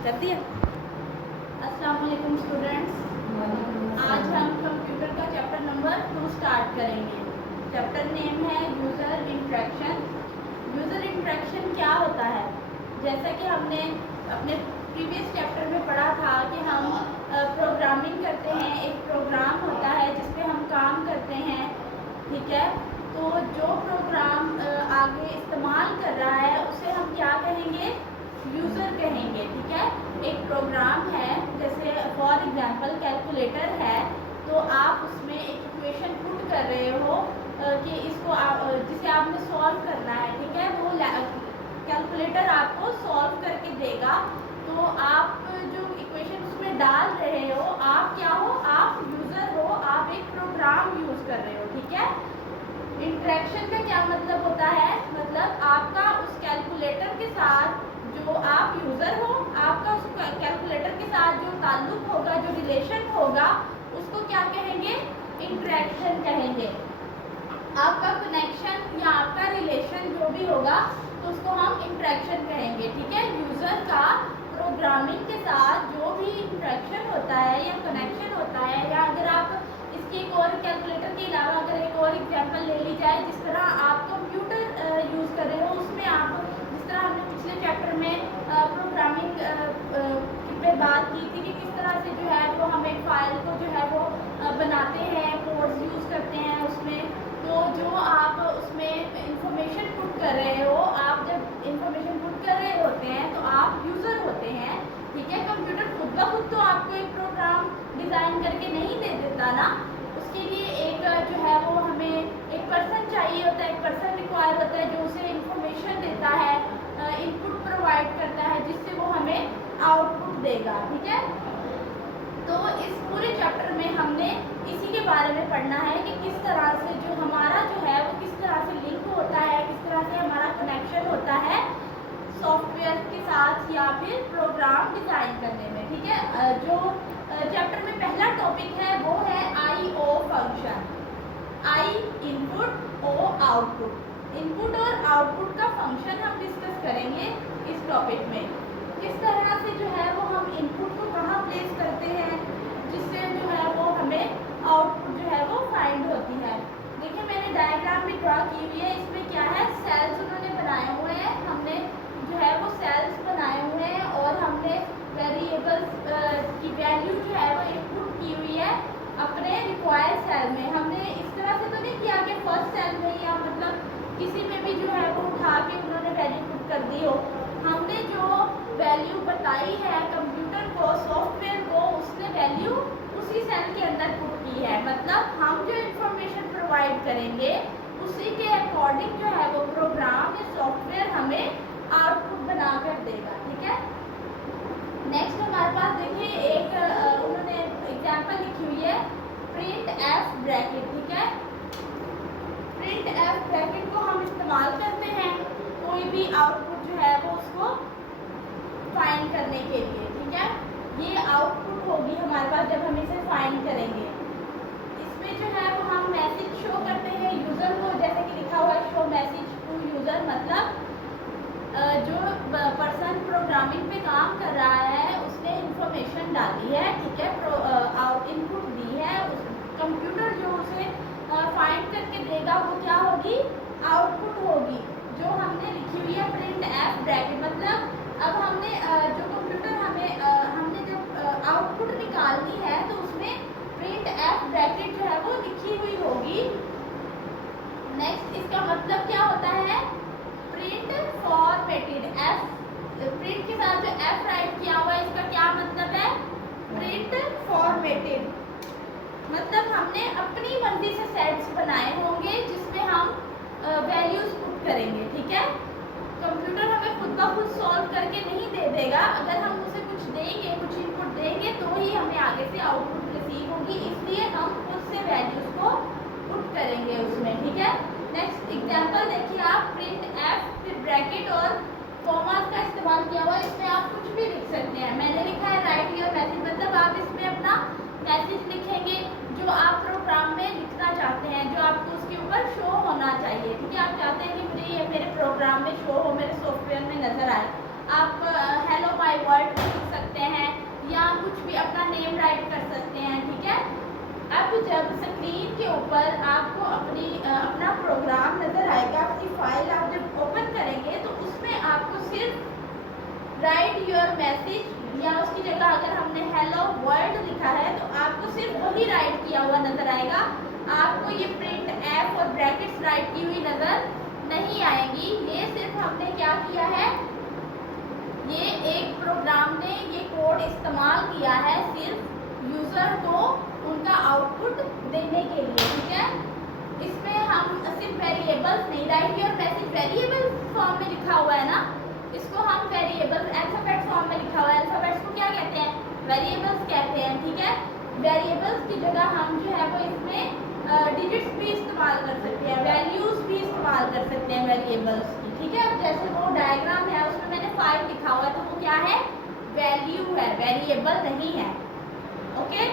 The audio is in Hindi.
कर दिया। अस्सलाम वालेकुम स्टूडेंट्स, आज हम कंप्यूटर का चैप्टर नंबर 2 स्टार्ट करेंगे। चैप्टर नेम है यूज़र इंटरेक्शन। यूज़र इंटरेक्शन क्या होता है? जैसा कि हमने अपने प्रीवियस चैप्टर में पढ़ा था कि हम प्रोग्रामिंग करते हैं, एक प्रोग्राम होता है जिस पे हम काम करते हैं, ठीक है। तो जो प्रोग्राम आगे इस्तेमाल कर रहा है उसे हम क्या कहेंगे? यूज़र कहेंगे, ठीक है। एक प्रोग्राम है, जैसे फॉर एग्जांपल कैलकुलेटर है, तो आप उसमें एक इक्वेशन पुट कर रहे हो कि इसको जिसे आपने सॉल्व करना है, ठीक है। वो कैलकुलेटर आपको सॉल्व करके देगा। तो आप जो इक्वेशन उसमें डाल रहे हो, आप क्या हो? आप यूज़र हो, आप एक प्रोग्राम यूज़ कर रहे हो, ठीक है। इंटरेक्शन का क्या मतलब होता है? मतलब आपका उस कैलकुलेटर के साथ, जो आप यूज़र हो, आपका उस कैलकुलेटर के साथ जो ताल्लुक होगा, जो रिलेशन होगा, उसको क्या कहेंगे? इंटरेक्शन कहेंगे। आपका कनेक्शन या आपका रिलेशन जो भी होगा तो उसको हम इंटरेक्शन कहेंगे, ठीक है। यूज़र का प्रोग्रामिंग के साथ जो भी इंटरेक्शन होता है या कनेक्शन होता है, या अगर आप इसकी एक और कैलकुलेटर के अलावा अगर एक और एग्जांपल ले ली जाए, जिस तरह आप कंप्यूटर यूज़ कर रहे हो, उसमें आप जिस तरह हमने पिछले चैप्टर में प्रोग्रामिंग पे बात की थी कि किस तरह से जो है वो हम एक फाइल को जो है वो बनाते हैं, कोड्स यूज़ करते हैं उसमें। तो जो आप उसमें इंफॉर्मेशन पुट कर रहे हो, आप जब इंफॉर्मेशन पुट कर रहे होते हैं तो आप यूज़र होते हैं, ठीक है। कंप्यूटर खुद ब खुद तो आपको एक प्रोग्राम डिज़ाइन करके नहीं दे देता ना, उसके लिए एक जो है वो हमें एक पर्सन चाहिए होता है, एक पर्सन रिक्वायर होता है जो उसे इंफॉर्मेशन देता है, इनपुट प्रोवाइड करता है, जिससे वो हमें आउटपुट देगा, ठीक है। तो इस पूरे चैप्टर में हमने इसी के बारे में पढ़ना है कि किस तरह से जो हमारा जो है वो किस तरह से लिंक होता है, किस तरह से हमारा कनेक्शन होता है सॉफ्टवेयर के साथ या फिर प्रोग्राम डिज़ाइन करने में, ठीक है। जो चैप्टर में पहला टॉपिक है वो है IO function. I input, O output. Input और आउटपुट का फंक्शन हम डिस्कस करेंगे इस टॉपिक में। किस तरह से जो है वो हम इनपुट को कहाँ प्लेस करते हैं जिससे जो है वो हमें आउटपुट जो है वो फाइंड होती है। देखिए मैंने डायग्राम भी ड्रॉ की हुई है, इसमें क्या है, सेल्स उन्होंने बनाए हुए हैं, हमने जो है वो सेल्स बनाए हुए हैं और हमने वेरिएबल्स की वैल्यू जो है वो इनपुट की हुई है अपने रिक्वायर्ड सेल में। हमने इस तरह से तो नहीं किया कि फर्स्ट सेल में या मतलब किसी में भी जो है वो उठा के उन्होंने वैल्यू पुट कर दी हो। हमने जो वैल्यू बताई है कंप्यूटर को, सॉफ्टवेयर को, उसने वैल्यू उसी सेल के अंदर पुट की है। मतलब हम जो इंफॉर्मेशन प्रोवाइड करेंगे उसी के अकॉर्डिंग जो है वो प्रोग्राम या सॉफ्टवेयर हमें आउटपुट बना कर देगा, ठीक है। नेक्स्ट हमारे पास देखिए एक उन्होंने एग्जांपल लिखी हुई है, प्रिंट एफ ब्रैकेट, ठीक है। प्रिंट एफ ब्रैकेट को हम इस्तेमाल करते हैं कोई भी आउटपुट जो है वो उसको फाइंड करने के लिए, ठीक है। ये आउटपुट होगी हमारे पास जब हम इसे फाइंड करेंगे। इसमें जो है वो हम मैसेज शो करते हैं यूज़र को, जैसे कि लिखा हुआ है शो मैसेज टू यूज़र, मतलब जो पर्सन प्रोग्रामिंग पे काम कर रहा है उसने इंफॉर्मेशन डाली है, ठीक है, इनपुट दी है, उस कंप्यूटर जो उसे फाइंड करके देगा वो क्या होगी? आउटपुट होगी, जो हमने लिखी हुई है प्रिंट एफ ब्रैकेट। मतलब अब हमने जो कंप्यूटर हमने जब आउटपुट निकालनी है तो उसमें प्रिंट एफ ब्रैकेट जो है वो लिखी हुई होगी। नेक्स्ट इसका मतलब क्या होता है? Print formatted. एफ प्रिंट के साथ जो एफ राइट किया हुआ है इसका क्या मतलब है? Print formatted. मतलब हमने अपनी मर्जी से सेट्स बनाए होंगे जिसमें हम वैल्यूज पुट करेंगे, ठीक है। कंप्यूटर हमें खुद ब खुद सॉल्व करके नहीं दे देगा, अगर हम उसे कुछ देंगे, कुछ इनपुट देंगे तो ही हमें आगे से आउटपुट रिसीव होगी, इसलिए हम खुद से वैल्यूज को पुट करेंगे उसमें, ठीक है। नेक्स्ट एग्जांपल देखिए आप, प्रिंट एफ फिर ब्रैकेट और कॉमास का इस्तेमाल किया हुआ है, इसमें आप कुछ भी लिख सकते हैं। मैंने लिखा है राइट योर मैसेज, मतलब आप इसमें अपना मैसेज लिखेंगे जो आप प्रोग्राम में लिखना चाहते हैं, जो आपको उसके ऊपर शो होना चाहिए, ठीक है। आप चाहते हैं कि मुझे ये मेरे प्रोग्राम में शो हो, मेरे सॉफ्टवेयर में नज़र आए, आप हेलो माय वर्ल्ड लिख राइट योर मैसेज या उसकी जगह अगर हमने हेलो वर्ल्ड लिखा है तो आपको सिर्फ वही राइट किया हुआ नजर आएगा, आपको ये प्रिंट एफ और ब्रैकेट्स राइट की हुई नजर नहीं आएगी। ये सिर्फ हमने क्या किया है, ये एक प्रोग्राम ने ये कोड इस्तेमाल किया है सिर्फ यूजर को उनका आउटपुट देने के लिए, ठीक है। इसमें हम सिर्फ वेरिएबल्स नहीं, right your message variable form में लिखा हुआ है ना, इसको हम वेरिएबल अल्फाबेट फॉर्म में लिखा हुआ है, अल्फाबेट्स को क्या कहते हैं, वेरिएबल्स कहते हैं, ठीक है। वेरिएबल्स की जगह हम जो है वो इसमें डिजिट्स भी इस्तेमाल कर सकते हैं, वैल्यूज भी इस्तेमाल कर सकते हैं वेरिएबल्स की, ठीक है। अब जैसे वो डायग्राम है उसमें मैंने 5 लिखा हुआ है तो वो क्या है, वैल्यू है, वेरिएबल नहीं है, ओके।